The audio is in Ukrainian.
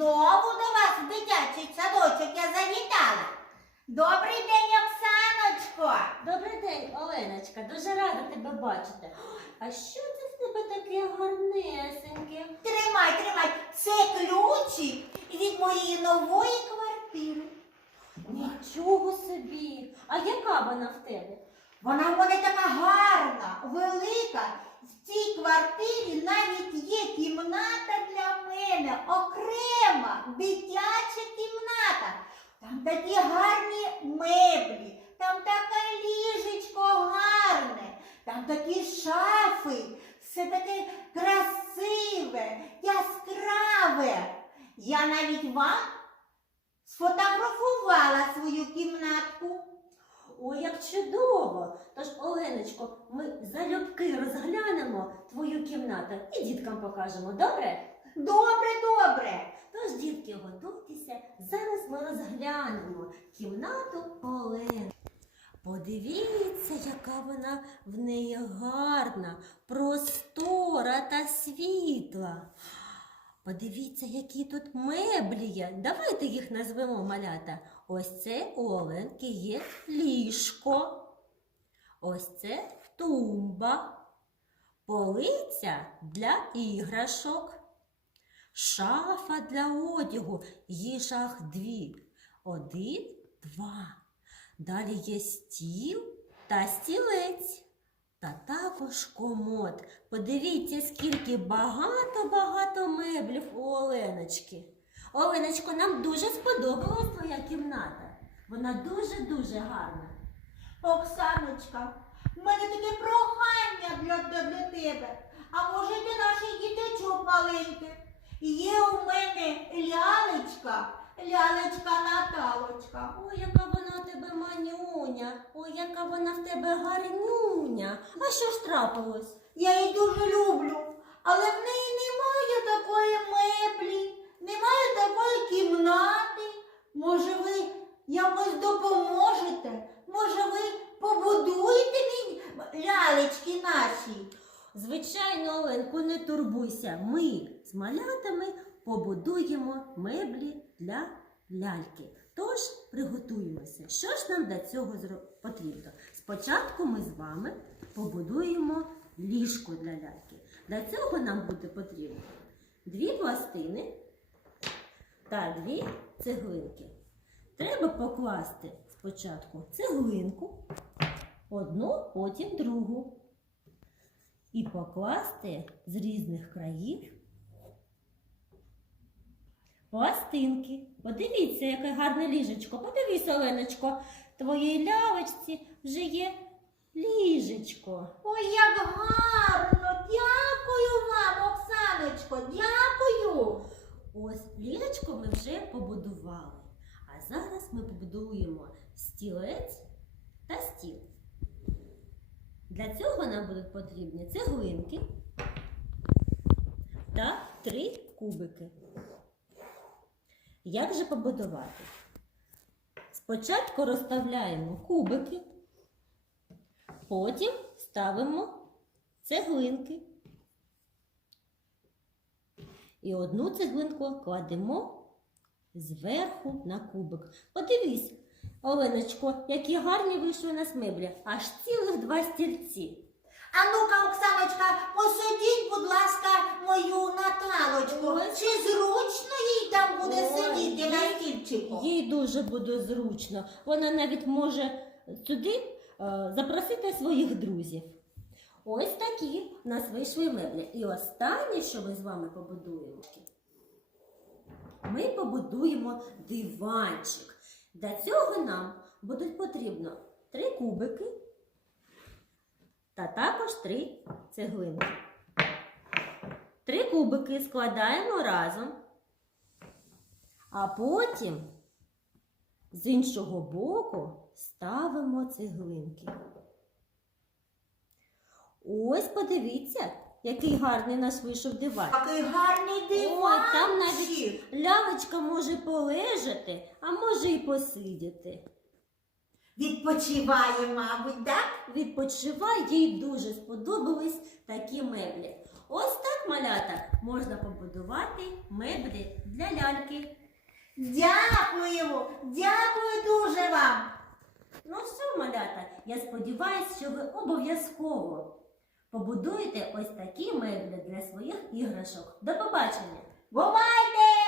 Знову до вас в дитячий садочок я завітала. Добрий день, Оксаночко. Добрий день, Оленочка. Дуже рада тебе бачити. А що це в тебе таке гарнесеньке? Тримай, тримай. Це ключик від моєї нової квартири. Нічого собі. А яка вона в тебе? Вона в мене така гарна, велика. В цій квартирі навіть є кімната для мене, окрема дитяча кімната. Там такі гарні меблі, там таке ліжечко гарне, там такі шафи, все таке красиве, яскраве. Я навіть вам сфотографувала свою кімнатку. Ой, як чудово! Тож, Оленочко, ми залюбки розглянемо твою кімнату і діткам покажемо, добре? Добре, добре. Тож, дітки, готуйтеся. Зараз ми розглянемо кімнату Олени. Подивіться, яка вона в неї гарна, простора та світла. Подивіться, які тут меблі є. Давайте їх назвемо малята. Ось це Оленки є ліжко. Ось це тумба, полиця для іграшок. Шафа для одягу, їх аж дві. Один, два. Далі є стіл та стілець. Та також комод. Подивіться, скільки багато-багато меблів у Оленочки. Оленочко, нам дуже сподобалась твоя кімната. Вона дуже-дуже гарна. Оксаночка, в мене таке прохання для, для тебе. А може ти наших діточок маленьких? Є у мене лялечка, лялечка Наталочка. Ой, яка вона в тебе манюня, ой, яка вона в тебе гарнюня. А що ж трапилось? Я її дуже люблю, але в неї немає такої меблі, немає такої кімнати. Може, ви якось допоможете? Може, ви побудуєте мені лялечки наші? Звичайно, Оленку, не турбуйся. Ми з малятами побудуємо меблі для ляльки. Тож приготуємося. Що ж нам для цього потрібно? Спочатку ми з вами побудуємо ліжко для ляльки. Для цього нам буде потрібно дві пластини та дві цеглинки. Треба покласти спочатку цеглинку, одну, потім другу і покласти з різних країв пластинки. Подивіться, яке гарне ліжечко. Подивись, Оленочко, твоїй лявочці вже є ліжечко. Ой, як гарно! Дякую вам, Оксаночко, дякую. Ось ліжечко ми вже побудували. А зараз ми побудуємо стілець та стіл. Для цього нам будуть потрібні цеглинки та три кубики. Як же побудувати? Спочатку розставляємо кубики, потім ставимо цеглинки. І одну цеглинку кладемо зверху на кубик. Подивись, Оленочко, які гарні вийшли нас меблі, аж цілих два стільці. А ну-ка, Оксаночка, посадіть, будь ласка, мою Наталочку. Ось. Чи зручно їй там буде Ой, їй- Їй дуже буде зручно. Вона навіть може сюди е, запросити своїх друзів. Ось такі в нас вийшли меблі. І останнє, що ми з вами побудуємо, ми побудуємо диванчик. Для цього нам будуть потрібно три кубики та також три цеглинки. Три кубики складаємо разом, а потім з іншого боку ставимо цеглинки. Ось подивіться, який гарний наш вийшов диван. Такий гарний диван. Ой, там навіть лялечка може полежати, а може і посидіти. Відпочиває, мабуть, так? Відпочивай, їй дуже сподобались такі меблі. Ось так, малята, можна побудувати меблі для ляльки. Дякуємо, дякую дуже вам. Ну все, малята, я сподіваюся, що ви обов'язково побудуєте ось такі меблі для своїх іграшок. До побачення! Бувайте!